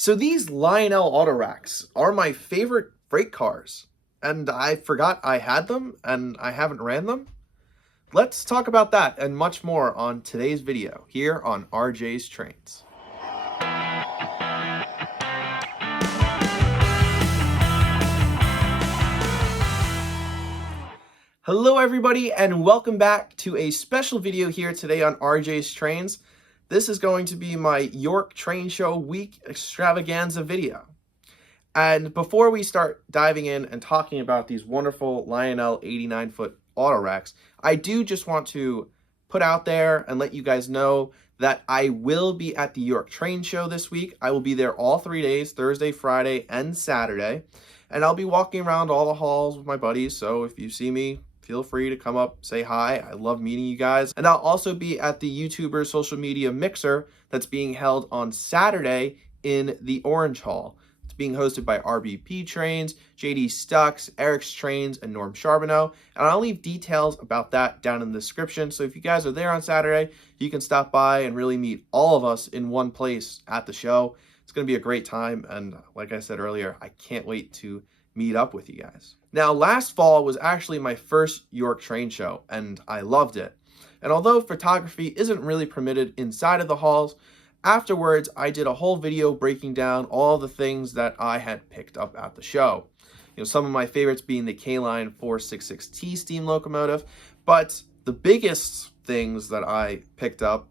So these Lionel Autoracks are my favorite freight cars, and I forgot I had them and I haven't ran them. Let's talk about that and much more on today's video here on RJ's Trains. Hello everybody and welcome back to a special video here today on RJ's Trains. This is going to be my York Train Show Week extravaganza video. And before we start diving in and talking about these wonderful Lionel 89-foot Autoracks, I do just want to put out there and let you guys know that I will be at the York Train Show this week. I will be there all 3 days, Thursday, Friday, and Saturday. And I'll be walking around all the halls with my buddies, so if you see me, feel free to come up, say hi. I love meeting you guys. And I'll also be at the YouTuber social media mixer that's being held on Saturday in the Orange Hall. It's being hosted by RBP Trains, JD Stux, Eric's Trains, and Norm Charbonneau. And I'll leave details about that down in the description. So if you guys are there on Saturday, you can stop by and really meet all of us in one place at the show. It's going to be a great time. And like I said earlier, I can't wait to meet up with you guys. Now, last fall was actually my first York Train Show, and I loved it. And although photography isn't really permitted inside of the halls, afterwards I did a whole video breaking down all the things that I had picked up at the show. You know, some of my favorites being the K-Line 466T steam locomotive, but the biggest things that I picked up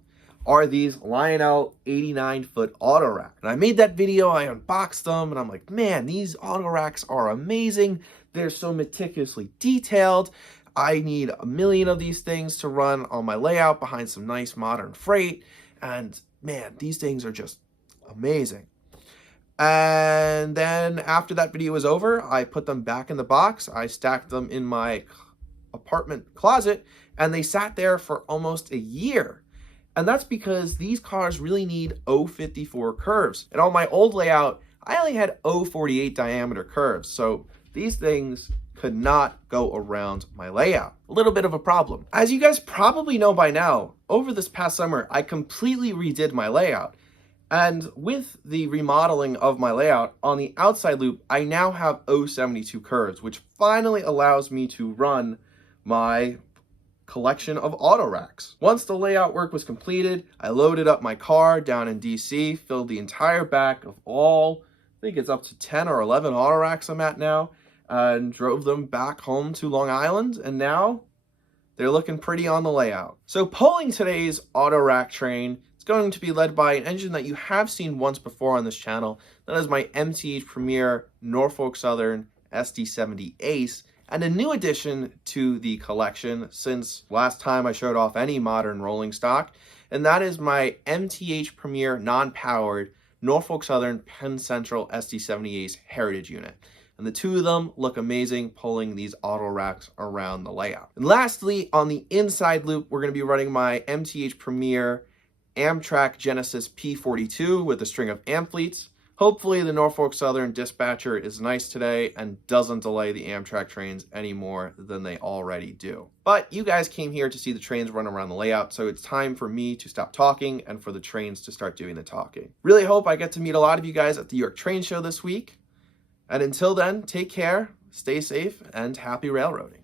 are these Lionel 89-foot Autorack. And I made that video, I unboxed them, and I'm like, man, these Autoracks are amazing. They're so meticulously detailed. I need a million of these things to run on my layout behind some nice modern freight. And man, these things are just amazing. And then after that video was over, I put them back in the box. I stacked them in my apartment closet, and they sat there for almost a year. And that's because these cars really need 054 curves. And on my old layout, I only had 048 diameter curves. So these things could not go around my layout. A little bit of a problem. As you guys probably know by now, over this past summer, I completely redid my layout. And with the remodeling of my layout, on the outside loop, I now have 072 curves, which finally allows me to run my collection of Autoracks. Once the layout work was completed, I loaded up my car down in DC, filled the entire back of all, I think it's up to 10 or 11 Autoracks I'm at now, and drove them back home to Long Island, and now they're looking pretty on the layout. So pulling today's Autorack train is going to be led by an engine that you have seen once before on this channel. That is my MTH Premier Norfolk Southern SD70 Ace, and a new addition to the collection since last time I showed off any modern rolling stock, and that is my MTH Premier non-powered Norfolk Southern Penn Central SD70 Ace Heritage unit. And the two of them look amazing pulling these Autoracks around the layout. And lastly, on the inside loop, we're going to be running my MTH Premier Amtrak Genesis P42 with a string of Amfleets. Hopefully the Norfolk Southern dispatcher is nice today and doesn't delay the Amtrak trains any more than they already do. But you guys came here to see the trains run around the layout, so it's time for me to stop talking and for the trains to start doing the talking. Really hope I get to meet a lot of you guys at the York Train Show this week. And until then, take care, stay safe, and happy railroading.